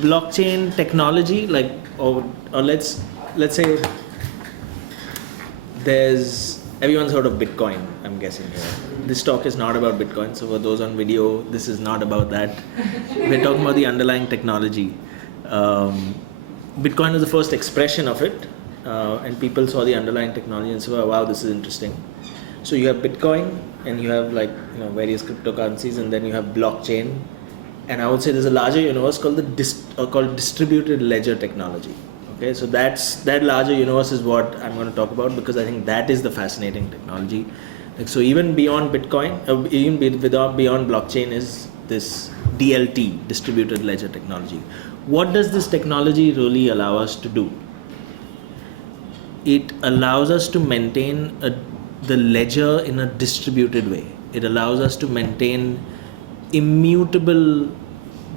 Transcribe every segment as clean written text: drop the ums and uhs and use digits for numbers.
blockchain technology, like, or let's say everyone's heard of Bitcoin, I'm guessing here. This talk is not about Bitcoin, so for those on video, this is not about that. We're talking about the underlying technology. Bitcoin was the first expression of it, and people saw the underlying technology and said, oh, wow, this is interesting. So you have Bitcoin, and you have various cryptocurrencies, and then you have blockchain. And I would say there's a larger universe called called distributed ledger technology. Okay, so that larger universe is what I'm going to talk about, because I think that is the fascinating technology. So even beyond Bitcoin, beyond blockchain is this DLT, distributed ledger technology. What does this technology really allow us to do? It allows us to maintain the ledger in a distributed way. It allows us to maintain immutable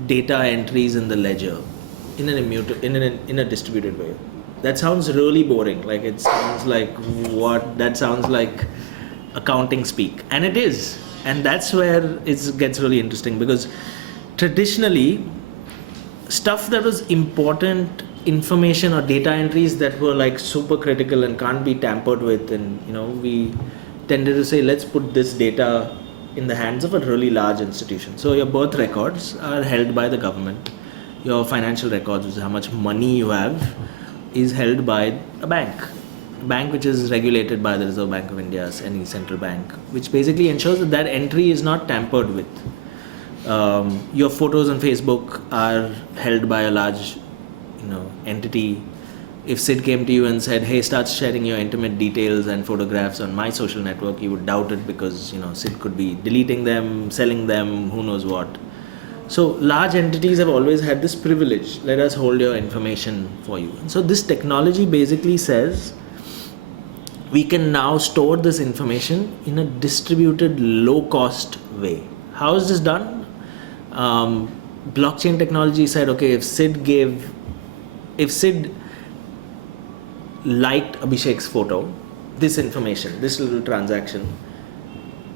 data entries in the ledger in a distributed way. That sounds really boring. Like, it sounds like what? That sounds like accounting speak, and it is. And that's where it gets really interesting, because traditionally, stuff that was important information or data entries that were like super critical and can't be tampered with, and we tended to say, let's put this data in the hands of a really large institution. So your birth records are held by the government. Your financial records, which is how much money you have, is held by a bank which is regulated by the Reserve Bank of India, any central bank, which basically ensures that entry is not tampered with. Your photos on Facebook are held by a large entity. If Sid came to you and said, hey, start sharing your intimate details and photographs on my social network, you would doubt it, because Sid could be deleting them, selling them, who knows what. So large entities have always had this privilege: let us hold your information for you. And so this technology basically says we can now store this information in a distributed, low-cost way. How is this done? Blockchain technology said, okay, if Sid liked Abhishek's photo, this information, this little transaction,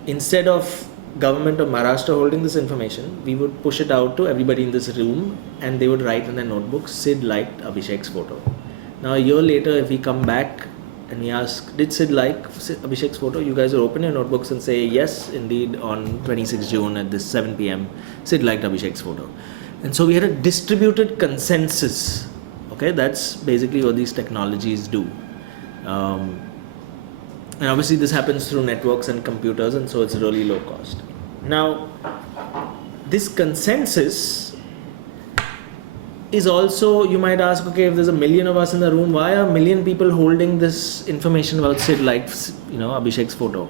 instead of government of Maharashtra holding this information, we would push it out to everybody in this room, and they would write in their notebooks, Sid liked Abhishek's photo. Now a year later, if we come back and we ask, did Sid like Abhishek's photo? You guys will open your notebooks and say, yes, indeed, on 26 June at this 7 p.m, Sid liked Abhishek's photo. And so we had a distributed consensus. Okay, that's basically what these technologies do. And obviously this happens through networks and computers, and so it's really low cost. Now, this consensus is also, you might ask, okay, if there's 1 million of us in the room, why are 1 million people holding this information about Sid liked, Abhishek's photo?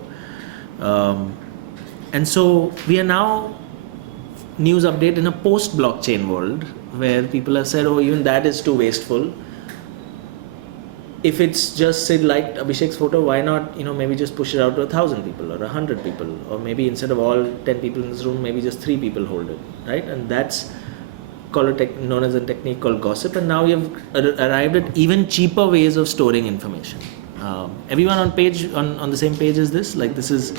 And so we are now, news update, in a post-blockchain world, where people have said, oh, even that is too wasteful. If it's just Sid liked Abhishek's photo, why not, maybe just push it out to 1,000 people or 100 people, or maybe instead of all 10 people in this room, maybe just 3 people hold it, right? And that's known as a technique called gossip. And now we have arrived at even cheaper ways of storing information. Everyone on the same page as this? Like, this is,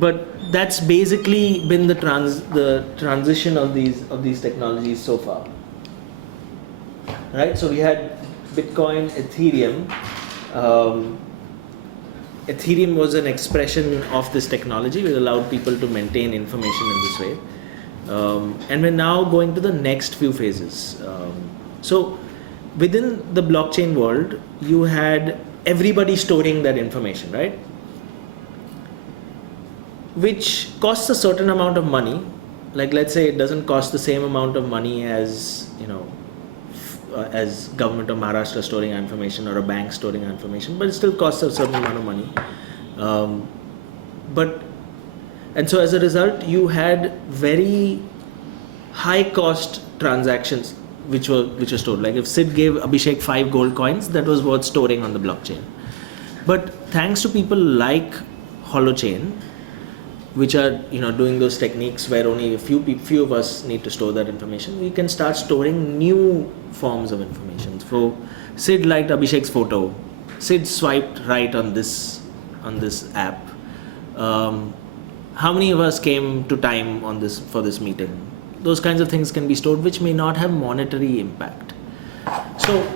but that's basically been the transition of these technologies so far, right? So we had Bitcoin, Ethereum. Ethereum was an expression of this technology, which allowed people to maintain information in this way. And we're now going to the next few phases. So within the blockchain world, you had everybody storing that information, right? Which costs a certain amount of money. Like, let's say it doesn't cost the same amount of money as, as government of Maharashtra storing information or a bank storing information, but it still costs a certain amount of money. And so as a result, you had very high cost transactions which were stored. Like, if Sid gave Abhishek 5 gold coins, that was worth storing on the blockchain. But thanks to people like Holochain, which are doing those techniques where only a few of us need to store that information, we can start storing new forms of information. So Sid liked Abhishek's photo, Sid swiped right on this app. How many of us came to time for this meeting? those kinds of things can be stored, which may not have monetary impact. So,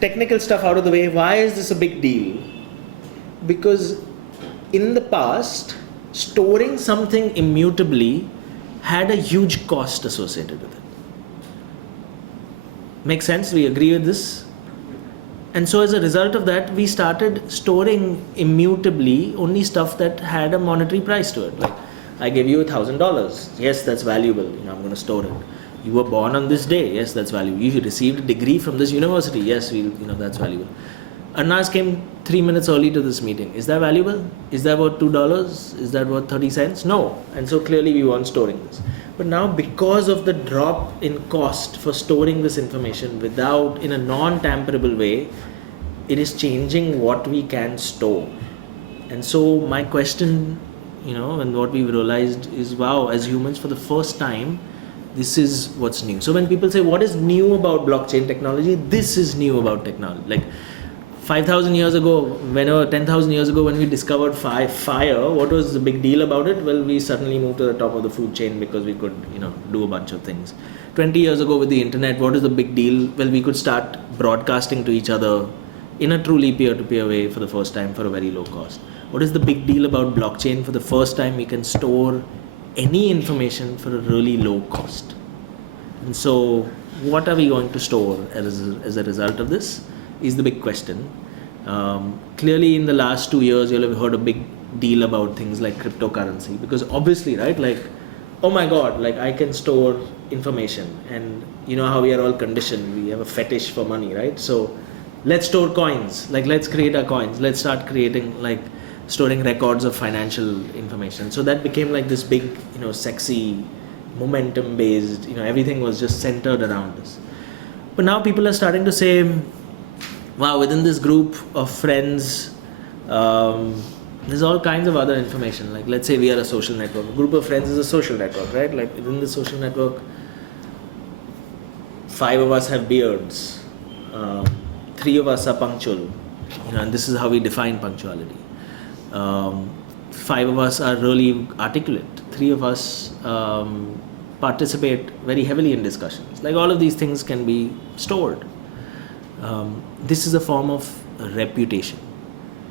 technical stuff out of the way. Why is this a big deal? Because in the past, storing something immutably had a huge cost associated with it. Make sense? We agree with this? And so as a result of that, we started storing immutably only stuff that had a monetary price to it. Like, I gave you $1,000. Yes, that's valuable. I'm going to store it. You were born on this day. Yes, that's valuable. You received a degree from this university. Yes, that's valuable. Arnaz came 3 minutes early to this meeting. Is that valuable? Is that worth $2? Is that worth 30 cents? No. And so clearly we weren't storing this. But now, because of the drop in cost for storing this information in a non-tamperable way, it is changing what we can store. And so my question, and what we've realized is, wow, as humans, for the first time, this is what's new. So when people say, what is new about blockchain technology? This is new about technology. Like 5,000 years ago, 10,000 years ago, when we discovered fire, what was the big deal about it? Well, we suddenly moved to the top of the food chain because we could, do a bunch of things. 20 years ago with the internet, what is the big deal? Well, we could start broadcasting to each other in a truly peer-to-peer way for the first time for a very low cost. What is the big deal about blockchain? For the first time, we can store any information for a really low cost. And so what are we going to store as a result of this is the big question. Clearly in the last 2 years, you'll have heard a big deal about things like cryptocurrency, because obviously, right, like, oh my God, like I can store information, and you know how we are all conditioned, we have a fetish for money, right? So let's store coins, like let's create our coins, let's start creating, like, storing records of financial information. So that became like this big, sexy, momentum based, everything was just centered around this. But now people are starting to say, wow, within this group of friends, there's all kinds of other information. Like, let's say we are a social network. A group of friends is a social network, right? Like, within the social network, 5 of us have beards, 3 of us are punctual, and this is how we define punctuality. 5 of us are really articulate. 3 of us participate very heavily in discussions. Like, all of these things can be stored. This is a form of reputation,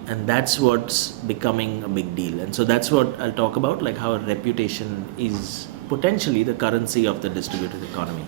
and that's what's becoming a big deal. And so that's what I'll talk about, like how reputation is potentially the currency of the distributed economy.